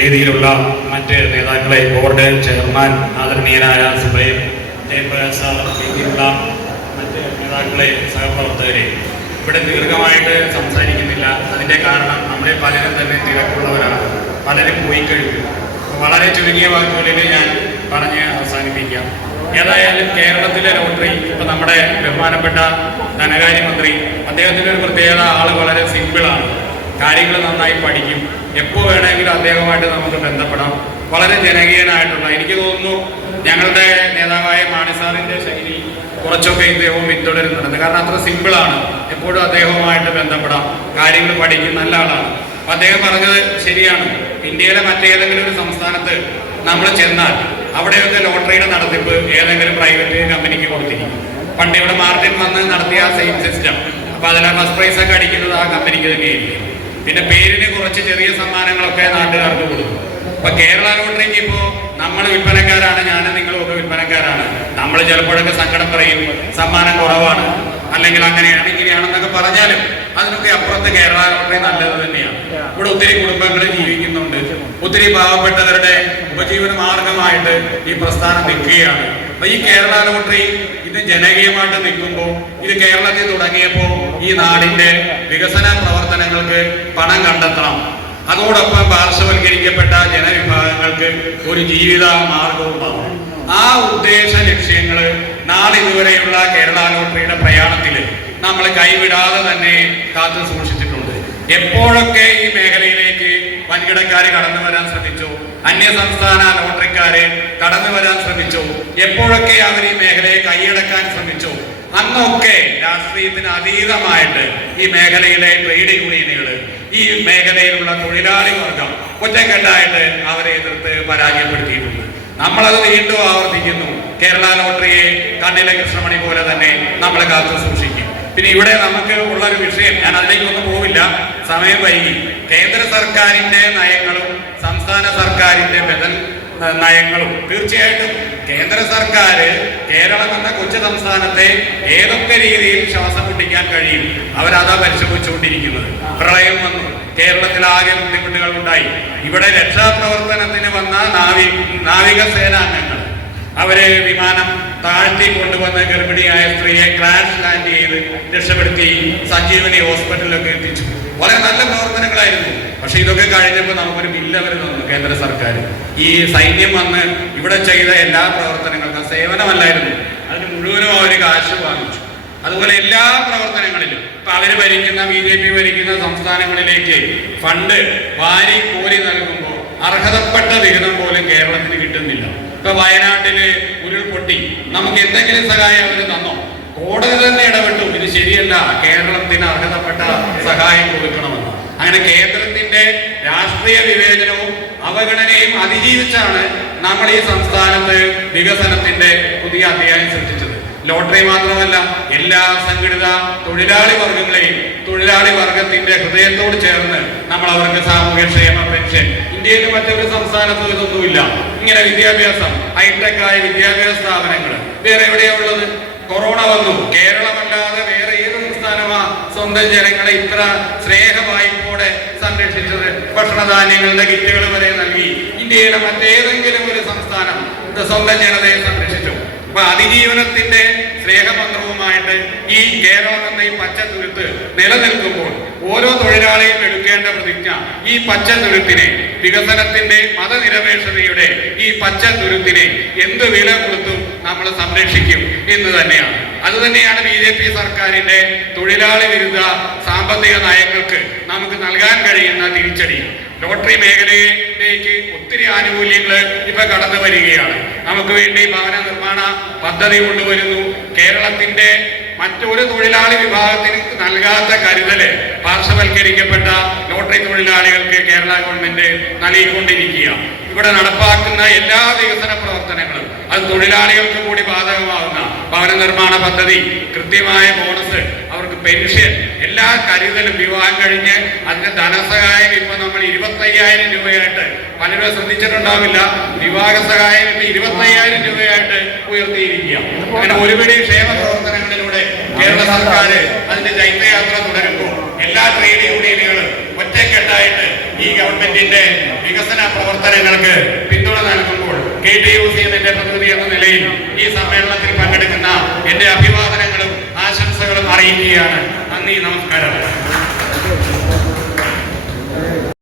വേദിയിലുള്ള മറ്റ് നേതാക്കളെ, board chairman ആദരണീയനായ സുബൈർ ജയപ്രകാശ് സാർ, വേദിയിലുള്ള മറ്റ് നേതാക്കളെ, സഹപ്രവർത്തകരെ, ഇവിടെ ദീർഘമായിട്ട് സംസാരിക്കുന്നില്ല. അതിൻ്റെ കാരണം നമ്മുടെ പലരും തന്നെ തിരക്കുള്ളവരാണ്, പലരും പോയി കഴിഞ്ഞു. വളരെ ചുരുങ്ങിയ വാക്കുകളിൽ ഞാൻ പറഞ്ഞ് അവസാനിപ്പിക്കാം. ഏതായാലും കേരളത്തിലെ ലോട്ടറി ഇപ്പം നമ്മുടെ ബഹുമാനപ്പെട്ട ധനകാര്യമന്ത്രി, അദ്ദേഹത്തിൻ്റെ ഒരു പ്രത്യേകത, ആൾ വളരെ സിമ്പിളാണ്, കാര്യങ്ങൾ നന്നായി പഠിക്കും. എപ്പോൾ വേണമെങ്കിലും അദ്ദേഹമായിട്ട് നമുക്ക് ബന്ധപ്പെടാം. വളരെ ജനകീയനായിട്ടുള്ള, എനിക്ക് തോന്നുന്നു ഞങ്ങളുടെ നേതാവായ മാണി സാറിൻ്റെ ശൈലി കുറച്ചൊക്കെ ഇദ്ദേഹവും പിന്തുടരുന്നുണ്ട്. കാരണം അത്ര സിമ്പിളാണ്, എപ്പോഴും അദ്ദേഹവുമായിട്ട് ബന്ധപ്പെടാം, കാര്യങ്ങൾ പഠിക്കും, നല്ല ആളാണ്. അപ്പം അദ്ദേഹം പറഞ്ഞത് ശരിയാണ്. ഇന്ത്യയിലെ മറ്റേതെങ്കിലും ഒരു സംസ്ഥാനത്ത് നമ്മൾ ചെന്നാൽ അവിടെയൊക്കെ ലോട്ടറിയുടെ നടത്തിപ്പ് ഏതെങ്കിലും പ്രൈവറ്റ് കമ്പനിക്ക് കൊടുത്തിരിക്കും. പണ്ട് ഇവിടെ മാർട്ടിൻ വന്ന് നടത്തിയ സെയിം സിസ്റ്റം. അപ്പോൾ അതിലെ ഫസ്റ്റ് പ്രൈസൊക്കെ അടിക്കുന്നത് ആ കമ്പനിക്ക് തന്നെയായിരിക്കും. പിന്നെ പേരിന് കുറച്ച് ചെറിയ സമ്മാനങ്ങളൊക്കെ നാട്ടുകാർക്ക് കൊടുക്കും. അപ്പൊ കേരള ലോട്ടറിക്ക് ഇപ്പോൾ നമ്മൾ വിൽപ്പനക്കാരാണ്, ഞാനും നിങ്ങളും ഒക്കെ വിൽപ്പനക്കാരാണ്. നമ്മൾ ചിലപ്പോഴൊക്കെ സങ്കടം പറയും, സമ്മാനം കുറവാണ്, അല്ലെങ്കിൽ അങ്ങനെയാണ് ഇങ്ങനെയാണെന്നൊക്കെ പറഞ്ഞാലും അതിനൊക്കെ അപ്പുറത്ത് കേരള ലോട്ടറി നല്ലത് തന്നെയാണ്. ഇവിടെ ഒത്തിരി കുടുംബങ്ങൾ ജീവിക്കുന്നുണ്ട്, ഒത്തിരി പാവപ്പെട്ടവരുടെ ഉപജീവന മാർഗമായിട്ട് ഈ പ്രസ്ഥാനം നിൽക്കുകയാണ്. അപ്പൊ ഈ കേരള ലോട്ടറി ഇത് ജനകീയമായിട്ട് നിൽക്കുമ്പോൾ, ഇത് കേരളത്തിൽ തുടങ്ങിയപ്പോൾ ഈ നാടിന്റെ വികസന പ്രവർത്തനങ്ങൾക്ക് പണം കണ്ടെത്തണം, അതോടൊപ്പം പാർശ്വവൽക്കരിക്കപ്പെട്ട ജനവിഭാഗങ്ങൾക്ക് ഒരു ജീവിത മാർഗവുമാവും. ആ ഉദ്ദേശ ലക്ഷ്യങ്ങൾ നാളിതുവരെയുള്ള കേരള ലോട്ടറിയുടെ പ്രയാണത്തിൽ നമ്മൾ കൈവിടാതെ തന്നെ കാത്തു സൂക്ഷിച്ചിട്ടുണ്ട്. എപ്പോഴൊക്കെ ഈ മേഖലയിലേക്ക് വൻകിടക്കാര് കടന്നു വരാൻ ശ്രമിച്ചു, അന്യ സംസ്ഥാന ലോട്ടറിക്കാര് കടന്നു വരാൻ ശ്രമിച്ചു, എപ്പോഴൊക്കെ അവർ ഈ മേഖലയെ കൈയടക്കാൻ ശ്രമിച്ചു, അന്നൊക്കെ രാഷ്ട്രീയത്തിന് അതീതമായിട്ട് ഈ മേഖലയിലെ ട്രേഡ് യൂണിയനുകൾ, ഈ മേഖലയിലുള്ള തൊഴിലാളി വർഗം ഒറ്റക്കെട്ടായിട്ട് അവരെ എതിർത്ത് പരാജയപ്പെടുത്തിയിട്ടുണ്ട്. നമ്മളത് വീണ്ടും ആവർത്തിക്കുന്നു. കേരള ലോട്ടറിയെ കണ്ണിലെ കൃഷ്ണമണി പോലെ തന്നെ നമ്മൾ കാത്തു സൂക്ഷിക്കും. പിന്നെ ഇവിടെ നമുക്ക് ഉള്ളൊരു വിഷയം, ഞാൻ അതിലേക്കൊന്നും പോവില്ല, സമയം വൈകി. കേന്ദ്ര സർക്കാരിന്റെ നയങ്ങളും സംസ്ഥാന സർക്കാരിന്റെ ബദൽ നയങ്ങളും, തീർച്ചയായിട്ടും കേന്ദ്ര സർക്കാർ കേരളം എന്ന കൊച്ചു സംസ്ഥാനത്തെ ഏതൊക്കെ രീതിയിൽ ശ്വാസം മുട്ടിക്കാൻ കഴിയും അവരതാ പരിശോധിച്ചുകൊണ്ടിരിക്കുന്നത്. പ്രളയം വന്നു, കേരളത്തിലാകെ ബുദ്ധിമുട്ടുകൾ ഉണ്ടായി. ഇവിടെ രക്ഷാപ്രവർത്തനത്തിന് വന്ന നാവികസേനാംഗങ്ങൾ അവര് വിമാനം താഴ്ത്തി കൊണ്ടുവന്ന് ഗർഭിണിയായ സ്ത്രീയെ ക്രാഷ് ലാൻഡ് ചെയ്ത് രക്ഷപ്പെടുത്തി സഞ്ജീവനി ഹോസ്പിറ്റലിലൊക്കെ എത്തിച്ചു. വളരെ നല്ല പ്രവർത്തനങ്ങളായിരുന്നു. പക്ഷെ ഇതൊക്കെ കഴിഞ്ഞപ്പോൾ നമുക്കൊരു ബില്ല് അവർ തന്നു കേന്ദ്ര സർക്കാർ. ഈ സൈന്യം വന്ന് ഇവിടെ ചെയ്ത എല്ലാ പ്രവർത്തനങ്ങൾക്കും സേവനമല്ലായിരുന്നു, അതിന് മുഴുവനും അവർ കാശ് വാങ്ങിച്ചു. അതുപോലെ എല്ലാ പ്രവർത്തനങ്ങളിലും ഇപ്പൊ അവര് ഭരിക്കുന്ന BJP ഭരിക്കുന്ന സംസ്ഥാനങ്ങളിലേക്ക് ഫണ്ട് വാരി കോരി നൽകുമ്പോൾ അർഹതപ്പെട്ട വിഹിതം പോലും കേരളത്തിന് കിട്ടുന്നില്ല. ഇപ്പൊ വയനാട്ടില് ഉരുൾപൊട്ടി, നമുക്ക് എന്തെങ്കിലും സഹായം അവർ തന്നോ? കോടതി തന്നെ ഇടപെട്ടു, ഇത് ശരിയല്ല, കേരളത്തിന് അർഹതപ്പെട്ട സഹായം കൊടുക്കണമെന്ന്. അങ്ങനെ കേന്ദ്രത്തിന്റെ രാഷ്ട്രീയ വിവേചനവും അവഗണനയും അതിജീവിച്ചാണ് നമ്മൾ ഈ സംസ്ഥാനത്ത് വികസനത്തിന്റെ പുതിയ അധ്യായം സൃഷ്ടിച്ചത്. ലോട്ടറി മാത്രമല്ല, എല്ലാ സംഘടിത തൊഴിലാളി വർഗങ്ങളെയും തൊഴിലാളി വർഗത്തിന്റെ ഹൃദയത്തോട് ചേർന്ന് നമ്മൾ അവർക്ക് സാമൂഹ്യക്ഷേമ പെൻഷൻ, ഇന്ത്യയിൽ മറ്റൊരു സംസ്ഥാനത്തും ഇതൊന്നുമില്ല. ഇങ്ങനെ വിദ്യാഭ്യാസം, ഹൈടെക്കായ വിദ്യാഭ്യാസ സ്ഥാപനങ്ങൾ വേറെ എവിടെയാ ഉള്ളത്? കൊറോണ വന്നു, കേരളമല്ലാതെ വേറെ ഏത് സംസ്ഥാനമാ സ്വന്തം ജനങ്ങളെ ഇത്ര സ്നേഹവായ്പോടെ സംരക്ഷിച്ചത്? ഭക്ഷണധാന്യങ്ങളുടെ കിറ്റുകൾ വരെ നൽകി ഇന്ത്യയിലെ മറ്റേതെങ്കിലും ഒരു സംസ്ഥാനം സ്വന്തം ജനതയെ സംരക്ഷിച്ചു? അപ്പൊ അതിജീവനത്തിന്റെ സ്നേഹമന്ത്രവുമായിട്ട് ഈ കേരളം എന്ന ഈ പച്ചത്തുരുത്ത് നിലനിൽക്കുമ്പോൾ ഓരോ തൊഴിലാളിയും എടുക്കേണ്ട പ്രതിജ്ഞ, ഈ പച്ചത്തുരുത്തിനെ, വികസനത്തിന്റെ മതനിരപേക്ഷതയുടെ ഈ പച്ചത്തുരുത്തിനെ എന്ത് വില കൊടുത്തും നമ്മൾ സംരക്ഷിക്കും എന്ന് തന്നെയാണ്. അതുതന്നെയാണ് BJP സർക്കാരിന്റെ തൊഴിലാളി വിരുദ്ധ സാമ്പത്തിക നയങ്ങൾക്ക് നമുക്ക് നൽകാൻ കഴിയുന്ന തിരിച്ചടി. ലോട്ടറി മേഖലയിലേക്ക് ഒത്തിരി ആനുകൂല്യങ്ങൾ ഇപ്പൊ കടന്നു വരികയാണ്. നമുക്ക് വേണ്ടി ഭവന നിർമ്മാണ പദ്ധതി കൊണ്ടുവരുന്നു. കേരളത്തിന്റെ മറ്റൊരു തൊഴിലാളി വിഭാഗത്തിന് നൽകാത്ത കരുതല് പാർശ്വവൽക്കരിക്കപ്പെട്ട ലോട്ടറി തൊഴിലാളികൾക്ക് കേരള ഗവൺമെന്റ് നൽകിക്കൊണ്ടിരിക്കുക. ഇവിടെ നടപ്പാക്കുന്ന എല്ലാ വികസന പ്രവർത്തനങ്ങളും അത് തൊഴിലാളികൾക്ക് കൂടി ബാധകമാകുന്ന ഭവന നിർമ്മാണ പദ്ധതി, കൃത്യമായ ബോണസ്, അവർക്ക് പെൻഷൻ, എല്ലാ കരുതലും, വിവാഹം കഴിഞ്ഞ് അതിന്റെ ധനസഹായം ഇപ്പൊ നമ്മൾ 25,000 രൂപയായിട്ട്, പലരും ശ്രദ്ധിച്ചിട്ടുണ്ടാവില്ല, വിവാഹ സഹായം ഇപ്പൊ 25,000 രൂപയായിട്ട് ഉയർത്തിയിരിക്കുക. അങ്ങനെ ഒരുപിടി ക്ഷേമ പ്രവർത്തനങ്ങളിലൂടെ കേരള സർക്കാർ അതിന്റെ ചൈത്രയാത്ര തുടരുമ്പോൾ എല്ലാ ട്രേഡ് യൂണിയനുകളും ഒറ്റക്കെട്ടായിട്ട് ഈ ഗവൺമെന്റിന്റെ വികസന പ്രവർത്തനങ്ങൾക്ക് പിന്തുണ നൽകുമ്പോൾ KTUC എന്നതിന്റെ പ്രതിനിധി എന്ന നിലയിൽ ഈ സമ്മേളനത്തിൽ പങ്കെടുക്കുന്ന എന്റെ അഭിവാദനങ്ങളും ആശംസകളും അറിയിക്കുകയാണ്. നന്ദി, നമസ്കാരം.